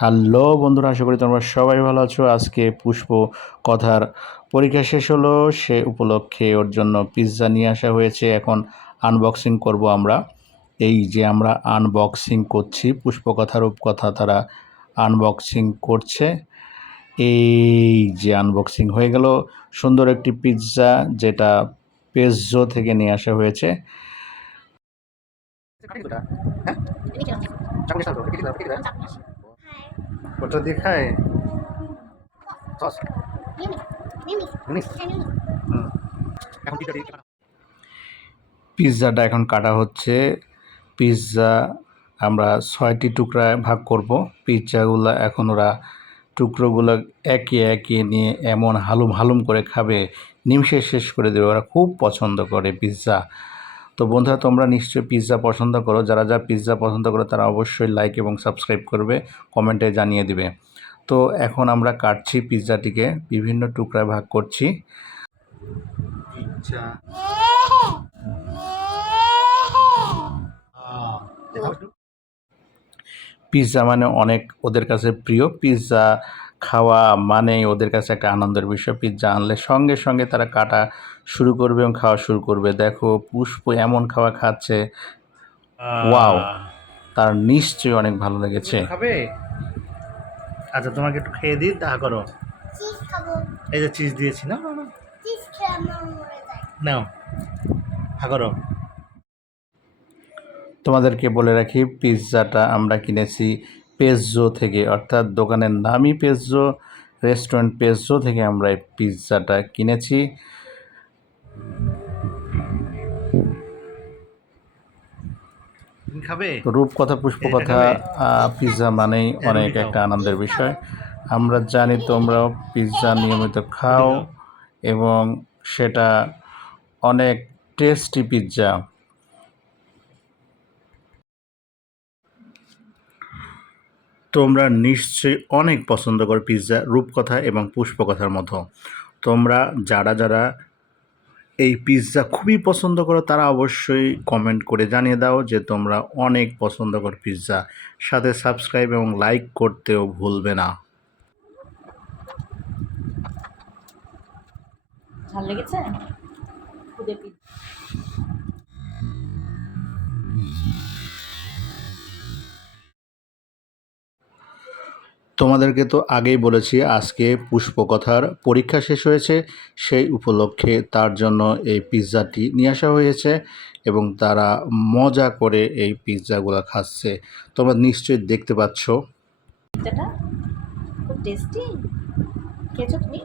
Hello বন্ধুরা আশা করি তোমরা সবাই ভালো আছো আজকে পুষ্প কথার পরীক্ষা শেষ হলো সে উপলক্ষে ওর জন্য পিৎজা নিয়ে আসা হয়েছে এখন আনবক্সিং করব আমরা এই যে আমরা আনবক্সিং করছি পুষ্প কথার উপকথা তারা আনবক্সিং করছে এই যে আনবক্সিং হয়ে গেল সুন্দর একটি পিৎজা যেটা পেজো থেকে নিয়ে আসা হয়েছে ওটা দিয়ে খায় পিৎজাটা এখন কাটা হচ্ছে। পিৎজা আমরা ছয়টি টুকরায় ভাগ করব। পিৎজাগুলো এখন ওরা টুকরোগুলো একে একে নিয়ে এমন হালুম হালুম করে খাবে। নিমিষে শেষ করে দেবে। ওরা খুব পছন্দ করে পিৎজা। তো বন্ধুরা তোমরা নিশ্চয়ই পিৎজা পছন্দ করো। যারা যা পিৎজা পছন্দ করো তারা অবশ্যই লাইক এবং সাবস্ক্রাইব করবে কমেন্টে জানিয়ে দিবে। তো এখন আমরা কাটছি পিৎজাটিকে বিভিন্ন টুকরায় ভাগ করছি। পিৎজা পিৎজা মানে অনেক ওদের কাছে প্রিয়। পিৎজা খাওয়া মানেই ওদের কাছে একটা আনন্দের বিষয়। পিৎজা আনলে সঙ্গে সঙ্গে তারা কাটা শুরু করবে এবং খাওয়া শুরু করবে। দেখো পুষ্প এমন খাওয়া খাচ্ছে। ওয়াও তার নিশ্চয়ই অনেক ভালো লেগেছে। খাবে? আচ্ছা তোমাকে একটু খেয়ে দিই তা করো। এই যে চিজ দিয়েছি না নাও করো। তোমাদেরকে বলে রাখি পিৎজাটা আমরা কিনেছি পেজো থেকে অর্থাৎ দোকানের নামই পেজো রেস্টুরেন্ট পেজো থেকে আমরা এই পিৎজাটা কিনেছি। খাবে? রূপকথা পুষ্পকথা পিৎজা মানেই অনেক একটা আনন্দের বিষয়। আমরা জানি তোমরাও পিৎজা নিয়মিত খাও এবং সেটা অনেক টেস্টি পিৎজা তোমরা নিশ্চয়ই অনেক পছন্দ করো পিৎজা রূপকথা এবং পুষ্পকথার মতো তোমরা যারা যারা এই পিৎজা খুবই পছন্দ করো, তারা অবশ্যই কমেন্ট করে জানিয়ে দাও যে তোমরা অনেক পছন্দ করো পিৎজা সাথে সাবস্ক্রাইব এবং লাইক করতেও ভুলবে না। লেগেছে? তোমাদেরকে তো আগেই বলেছি আজকে পুষ্পকথার পরীক্ষা শেষ হয়েছে। সেই উপলক্ষে তার জন্য এই পিৎজাটি নিয়ে আসা হয়েছে এবং তারা মজা করে এই পিৎজাগুলো খাচ্ছে। তোমরা নিশ্চয়ই দেখতে পাচ্ছ। পিঠাটা খুব টেস্টি খেয়েছো তুমি?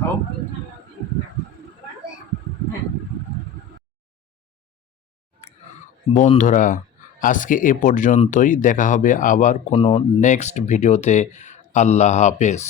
হ্যাঁ বন্ধুরা আজকে এ পর্যন্তই। দেখা হবে আবার কোনো নেক্সট ভিডিওতে আল্লাহ হাফেজ।